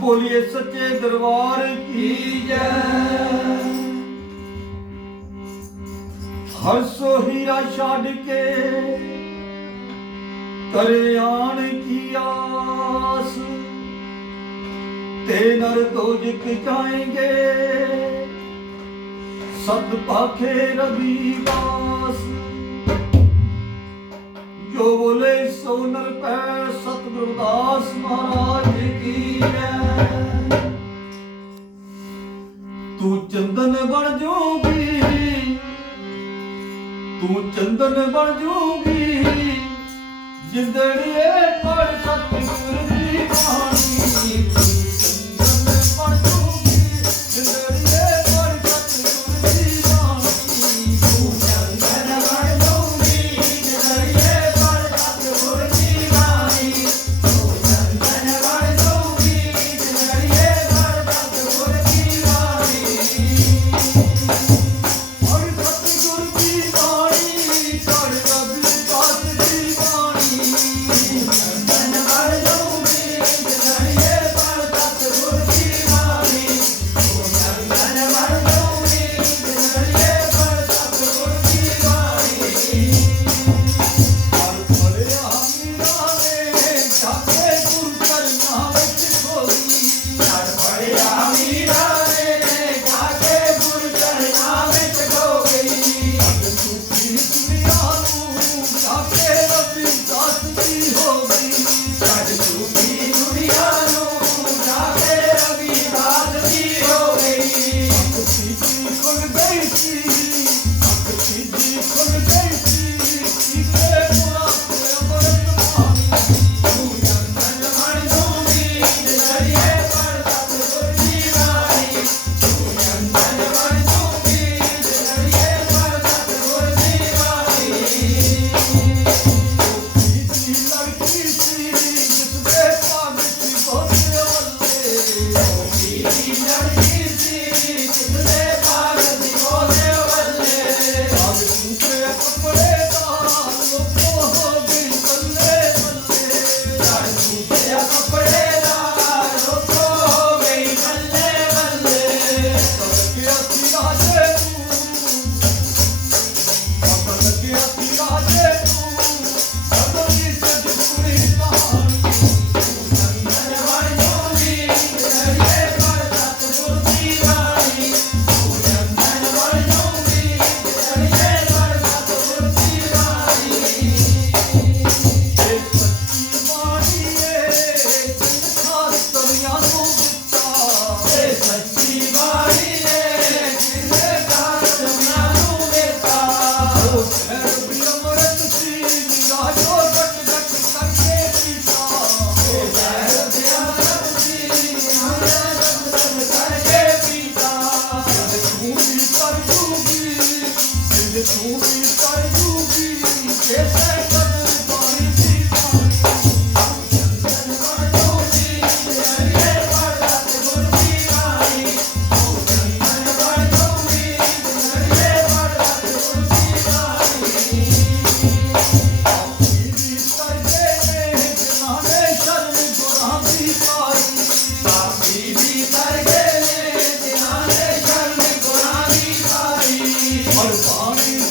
ਬੋਲੀਏ ਸੱਚੇ ਦਰਬਾਰ ਕੀ ਜੈ। ਹਰ ਸੋ ਹੀਰਾ ਛੱਡ ਕੇ ਕਰਿਆਣ ਆਣ ਕੀ ਆਸ। ਤੇ ਨਰ ਤੋਜ ਜਾਏਂਗੇ। ਸਤ ਪਾਖੇ ਰਵੀ ਵਾਸ। ਸੋ ਮਹਾਰਾਜ ਤੂੰ ਚੰਦਨ ਬਣ ਤੂੰ ਚੰਦਨ ਬਣ ਜੂਗੀ ਜਿੰਦੜੀਏ Oh.